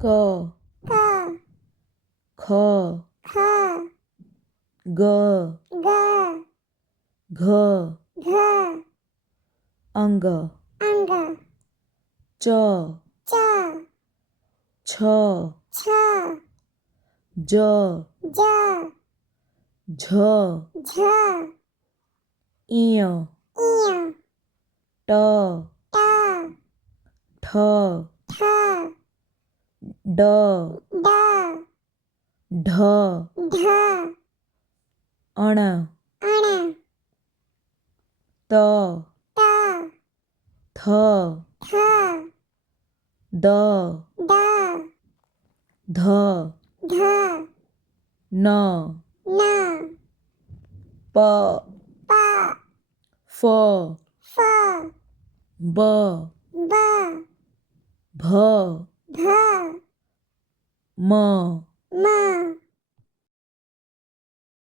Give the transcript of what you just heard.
ક ક ખ ખ ગ ગ ઘ ઘ અંગ અંગ ચ ચ છ છ જ જ ઝ ઝ ઈય ઈય ટ ટ ઠ ઠ ડ ડ ઢ ઢ અણ અણ ત ત થ થ દ દ ધ ધ ન ન પ પ ફ ફ બ બ ભ ભ મ મ